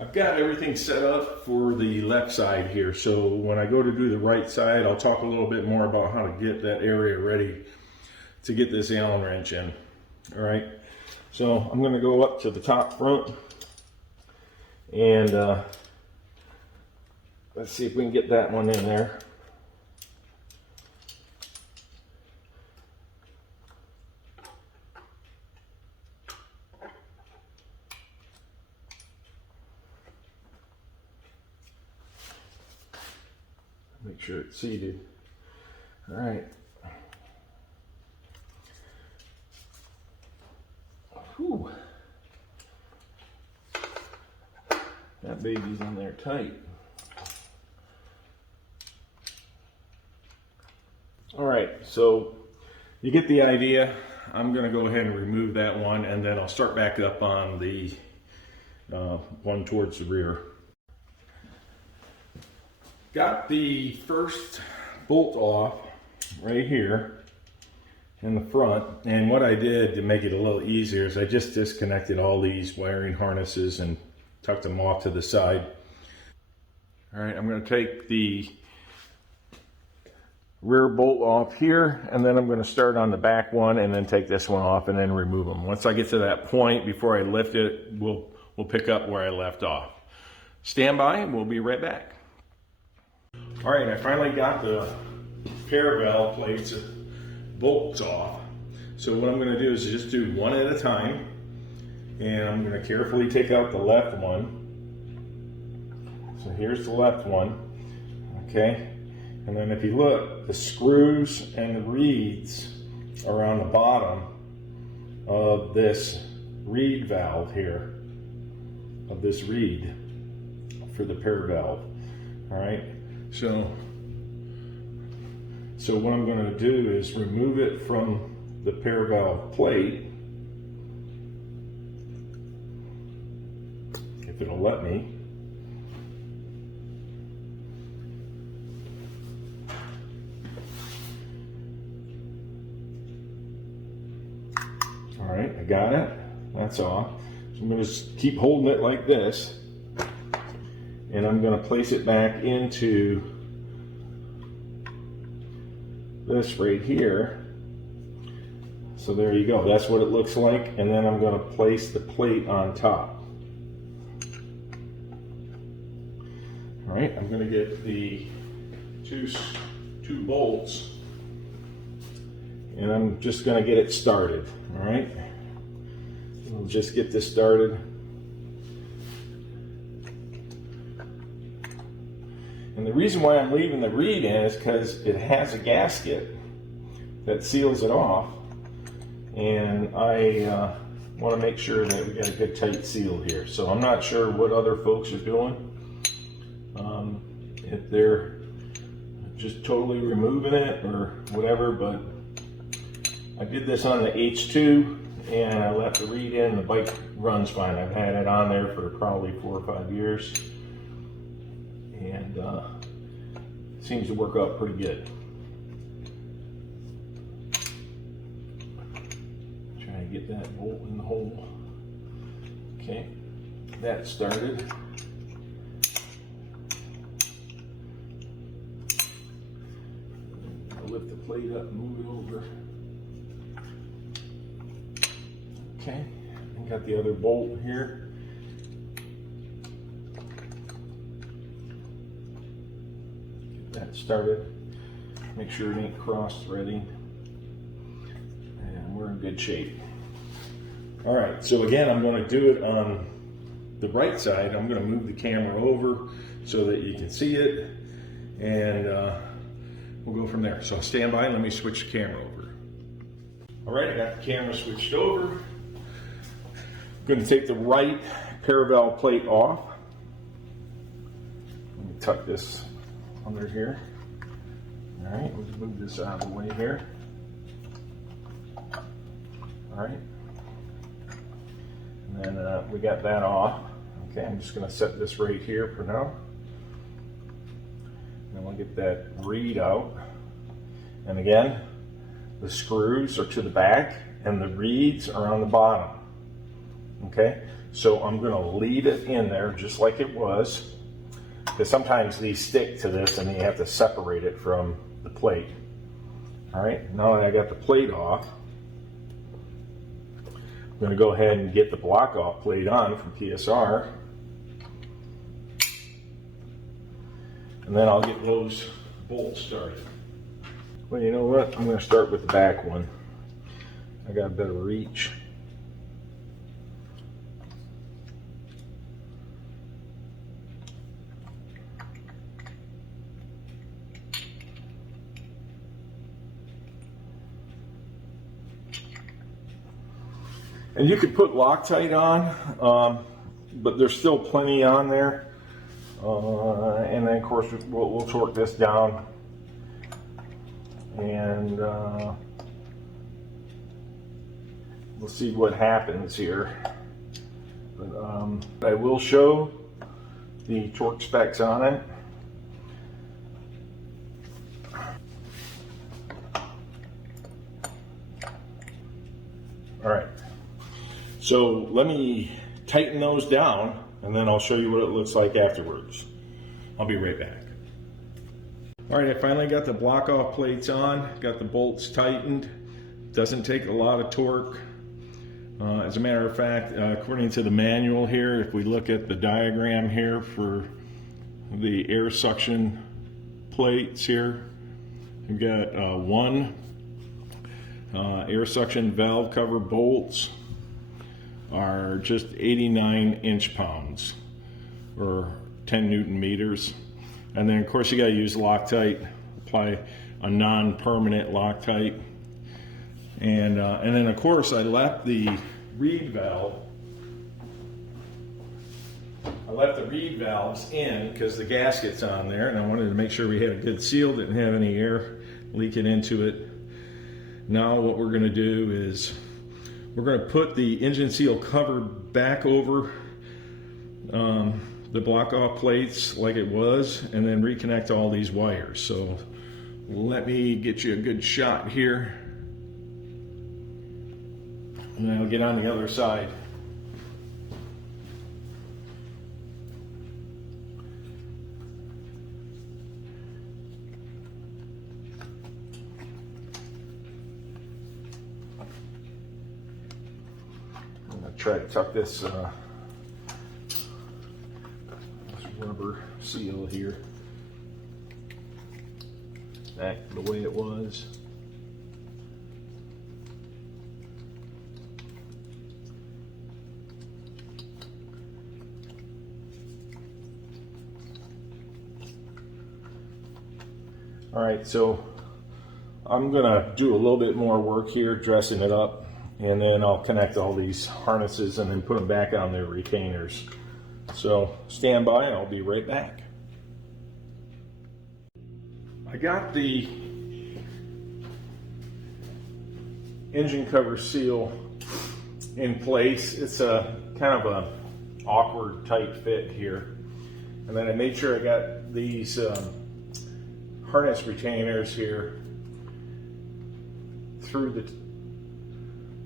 I've got everything set up for the left side here, so when I go to do the right side, I'll talk a little bit more about how to get that area ready to get this Allen wrench in. All right, so I'm going to go up to the top front and let's see if we can get that one in there. Make sure it's seated. All right. Whew. That baby's in there tight. All right, so you get the idea. I'm going to go ahead and remove that one, and then I'll start back up on the one towards the rear. Got the first bolt off right here in the front, and what I did to make it a little easier is I just disconnected all these wiring harnesses and tucked them off to the side. All right, I'm going to take the rear bolt off here, and then I'm going to start on the back one and then take this one off and then remove them. Once I get to that point, before I lift it, we'll pick up where I left off. Stand by and we'll be right back. All right, I finally got the pair valve plates bolts off. So what I'm going to do is just do one at a time, and I'm going to carefully take out the left one. So here's the left one, okay? And then if you look, the screws and the reeds are on the bottom of this reed valve here, of this reed for the pair valve. All right, so what I'm going to do is remove it from the pair valve plate, if it'll let me. All right, I got it. That's off. So I'm going to just keep holding it like this, and I'm going to place it back into this right here. So there you go. That's what it looks like. And then I'm going to place the plate on top. All right, I'm going to get the two bolts, and I'm just going to get it started. All right, we'll just get this started. And the reason why I'm leaving the reed in is because it has a gasket that seals it off, and I want to make sure that we got a good tight seal here. So I'm not sure what other folks are doing, if they're just totally removing it or whatever, but I did this on the H2 and I left the reed in. The bike runs fine. I've had it on there for probably 4 or 5 years, and it seems to work out pretty good. Try to get that bolt in the hole. Okay, that started. I'll lift the plate up and move it over. Okay, I got the other bolt here. Get that started. Make sure it ain't cross-threading. And we're in good shape. All right, so again, I'm going to do it on the right side. I'm going to move the camera over so that you can see it, and we'll go from there. So stand by and let me switch the camera over. All right, I got the camera switched over. I'm going to take the right pair valve plate off. Let me tuck this under here. All right, let's move this out of the way here. All right, and then we got that off. Okay, I'm just going to set this right here for now. And we'll get that reed out. And again, the screws are to the back and the reeds are on the bottom. Okay, So I'm going to leave it in there just like it was, because sometimes these stick to this and you have to separate it from the plate. All right, now that I got the plate off, I'm going to go ahead and get the block-off plate on from PSR. And then I'll get those bolts started. Well, you know what? I'm going to start with the back one. I got a better reach. And you could put Loctite on, but there's still plenty on there. And then of course we'll torque this down, and we'll see what happens here. But I will show the torque specs on it. All right, so let me tighten those down, and then I'll show you what it looks like afterwards. I'll be right back. All right, I finally got the block-off plates on, got the bolts tightened. Doesn't take a lot of torque. As a matter of fact, according to the manual here, if we look at the diagram here for the air suction plates here, we've got one air suction valve cover bolts are just 89 inch-pounds, or 10 Newton meters. And then of course you got to use Loctite, apply a non-permanent Loctite. And then of course I left the reed valve. I left the reed valves in because the gasket's on there, and I wanted to make sure we had a good seal, didn't have any air leaking into it. Now what we're going to do is we're going to put the engine seal cover back over the block-off plates like it was, and then reconnect all these wires. So let me get you a good shot here, and then I'll get on the other side. I'm going to try to tuck this rubber seal here back the way it was. All right, so I'm gonna do a little bit more work here, dressing it up, and then I'll connect all these harnesses and then put them back on their retainers. So stand by and I'll be right back. I got the engine cover seal in place. It's a kind of a awkward tight fit here. And then I made sure I got these harness retainers here through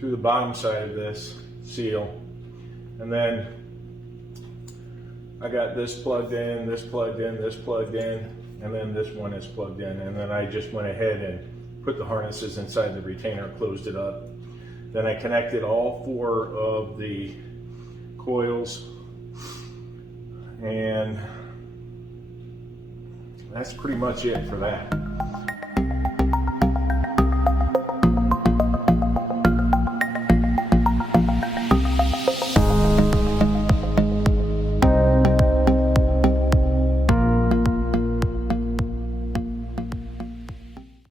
the bottom side of this seal. And then I got this plugged in, this plugged in, this plugged in, and then this one is plugged in. And then I just went ahead and put the harnesses inside the retainer, closed it up. Then I connected all 4 of the coils, and that's pretty much it for that.